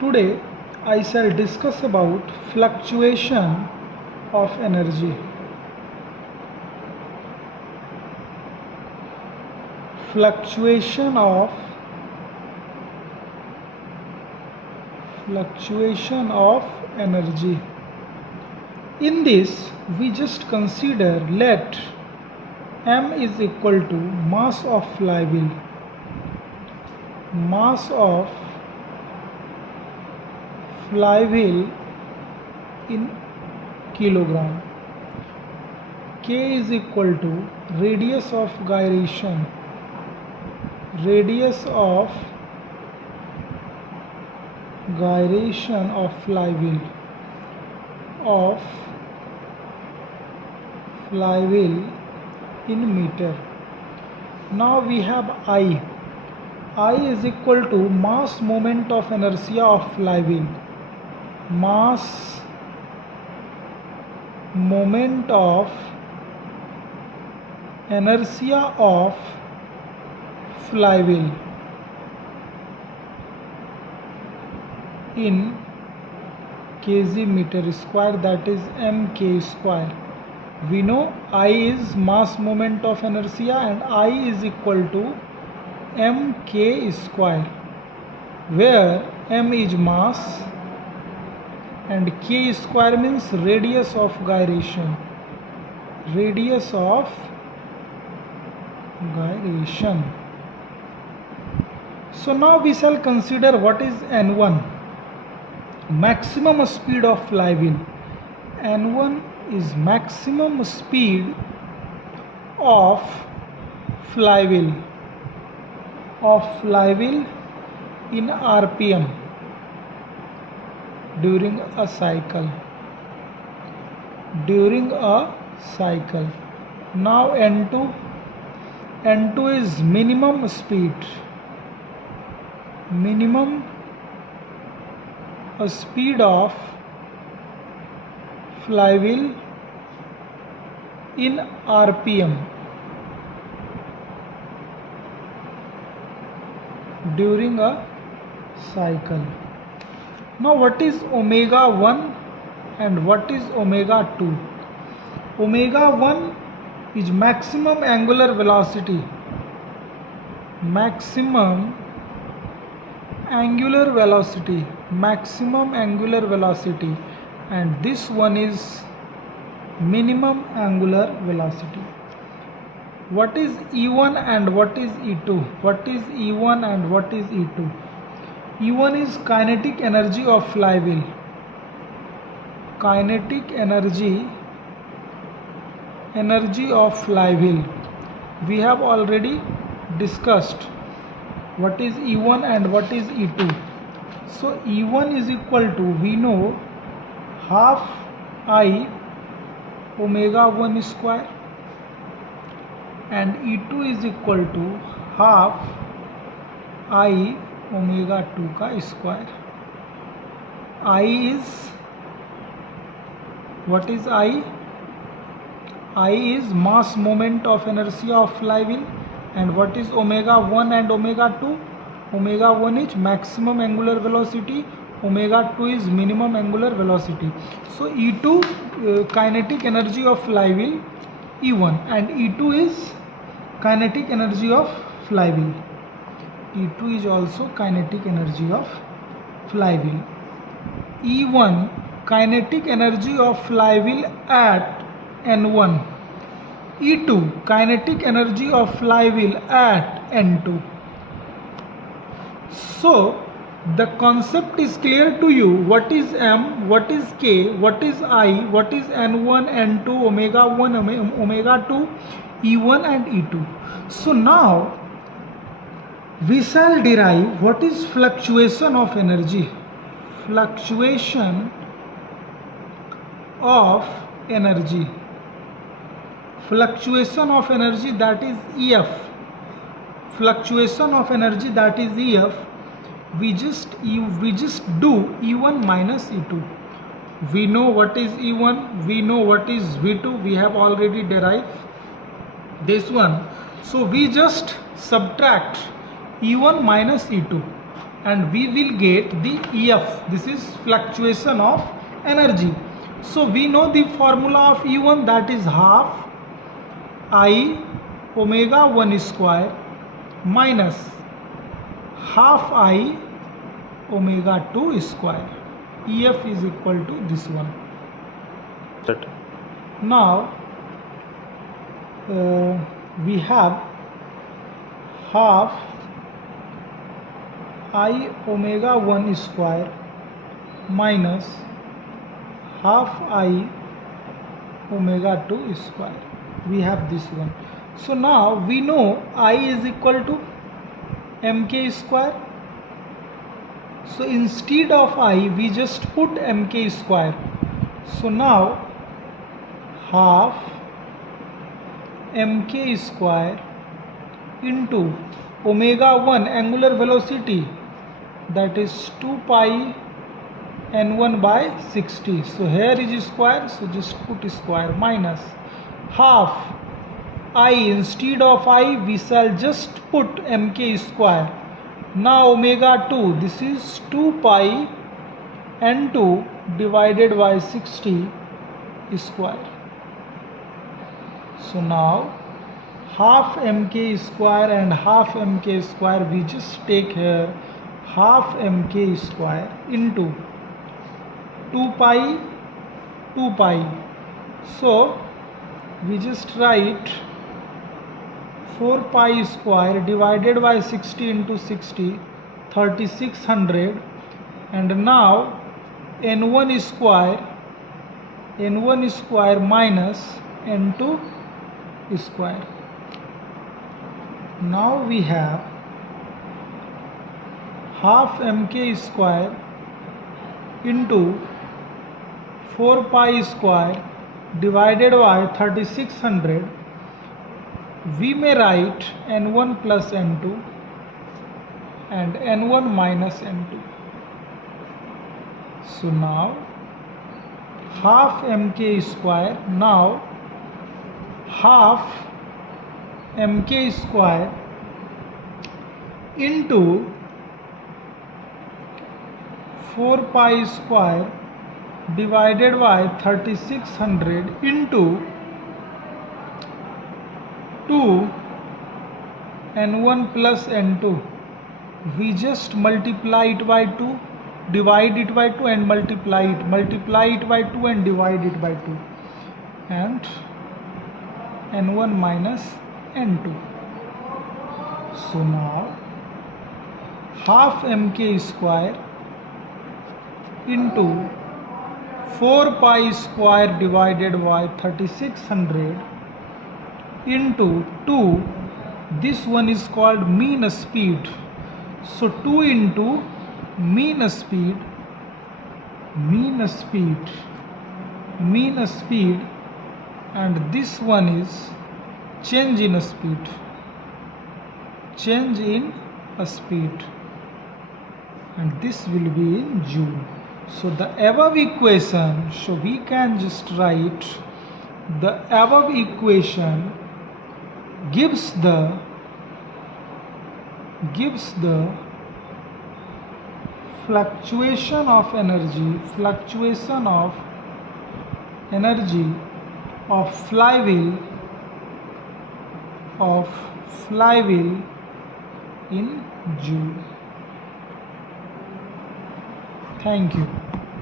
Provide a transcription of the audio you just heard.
Today I shall discuss about fluctuation of energy. Fluctuation of energy. In this we just consider let m is equal to mass of flywheel. Mass of flywheel in kilogram. K is equal to radius of gyration. Radius of gyration of flywheel in meter. Now we have I. I is equal to mass moment of inertia of flywheel. Mass moment of inertia of flywheel in kg meter square, that is mk square. We know I is mass moment of inertia and I is equal to mk square, where m is mass and k square means radius of gyration. Radius of gyration. So now we shall consider what is N1, maximum speed of flywheel. N1 is maximum speed of flywheel in RPM during a cycle. Now N2 is minimum speed. Minimum speed of flywheel in RPM during a cycle. Now what is omega 1 and what is omega 2? Omega 1 is maximum angular velocity. Maximum angular velocity, and this one is minimum angular velocity. What is E1 and what is E2? E1 is kinetic energy of flywheel. Energy of flywheel. We have already discussed what is E1 and what is E2. So E1 is equal to, we know, half I omega 1 square, and E2 is equal to half I omega 2 का square. I is, what is I? I is mass moment of inertia of flywheel. And what is omega 1 and omega 2? Omega 1 is maximum angular velocity, omega 2 is minimum angular velocity. So E2 kinetic energy of flywheel E1, and E2 is kinetic energy of flywheel. E2 is also kinetic energy of flywheel. E1 kinetic energy of flywheel at N1. E2 kinetic energy of flywheel at N2. So the concept is clear to you. What is M, what is K, what is I, what is N1, N2, omega 1, omega 2, E1 and E2. So now we shall derive what is fluctuation of energy. Fluctuation of energy. Fluctuation of energy, that is EF. Fluctuation of energy, that is EF. We just do E1 minus E2. We know what is E1, we know what is V2, we have already derived this one. So we just subtract E1 minus E2. and we will get the EF. This is fluctuation of energy. So we know the formula of E1, that is half I omega 1 square minus half I omega 2 square. EF is equal to this one. Now we have half I omega 1 square minus half I omega 2 square. We have this one. So now we know I is equal to mk square. So instead of I, we just put mk square. So now half mk square into omega 1 angular velocity, that is 2 pi n1 by 60. So here is square, so just put square, minus half I, instead of I we shall just put mk square. Now omega 2, this is 2 pi n2 divided by 60 square. So now half mk square and half mk square, we just take here half mk square into 2 pi. So we just write 4 pi square divided by 60 into 60, 3600, and now n1 square minus n2 square. Now we have half mk square into 4 pi square divided by 3600. We may write n1 plus n2 and n1 minus n2. So now half mk square, now half mk square into 4 pi square divided by 3600 into 2 n1 plus n2. We just multiply it by 2, divide it by 2 and multiply it by 2 and divide it by 2, and n1 minus n2. So now half mk square into 4 pi square divided by 3600 into 2, this one is called mean speed. So 2 into mean speed, and this one is change in speed, and this will be in joule. So the above equation, so we can just write the above equation gives the fluctuation of energy of flywheel in joule. Thank you.